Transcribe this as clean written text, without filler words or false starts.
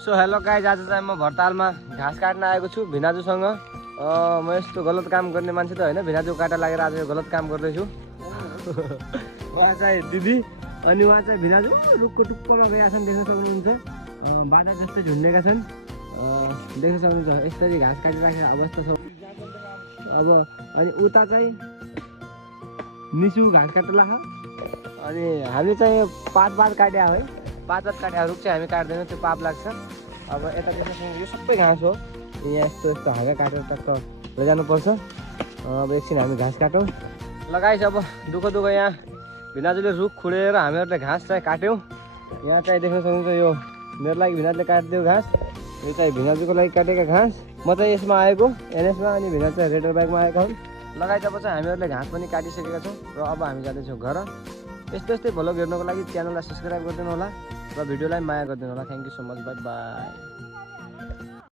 So hello guys, आज चाहिँ म भर्तालमा घाँस काट्न आएको छु भिनाजुसँग। म यस्तो गलत काम गर्ने मान्छे त होइन, भिनाजु काटा लागेर आज यो गलत काम गर्दैछु। उहाँ चाहिँ दिदी अनि उहाँ चाहिँ भिनाजु रुखको टुक्कमा गएका छन्, देख्न सक्नुहुन्छ। बाटा जस्तै झुन्डेका छन्, देख्न सक्नुहुन्छ। यसरी घाँस काटिराखेको अवस्था छ अब। अनि उता चाहिँ निसु घाँस काट्ला छ। अनि हामीले चाहिँ पात काट्या है, पात काट्या रुख चाहिँ हामी काट्दैनौँ, त्यो पाप लाग्छ। अब यता देख्न यो सबै घाँस हो, यहाँ यस्तो यस्तो हाँगा काटेर टक्क लैजानुपर्छ। अब एकछिन हामी घाँस काटौँ लगाइस। अब दुःख यहाँ भिनाजुले रुख खुडेर हामीहरूले घाँस चाहिँ काट्यौँ। यहाँ चाहिँ देख्न सक्नुहुन्छ, यो मेरो लागि भिनाजुले काटिदियो घाँस, यो चाहिँ भिनाजुको लागि काटेका घाँस। म चाहिँ यसमा आएको एनएसमा, अनि भिनाजु चाहिँ रेडर बाइकमा आएका हुन्। लगाइ अब चाहिँ हामीहरूले घाँस पनि काटिसकेका छौँ र अब हामी जाँदैछौँ घर। यस्तै यस्तै भ्लग हेर्नको लागि च्यानललाई सब्सक्राइब गरिदिनु होला र भिडियोलाई माया गरिदिनु होला। Thank you so much, by by.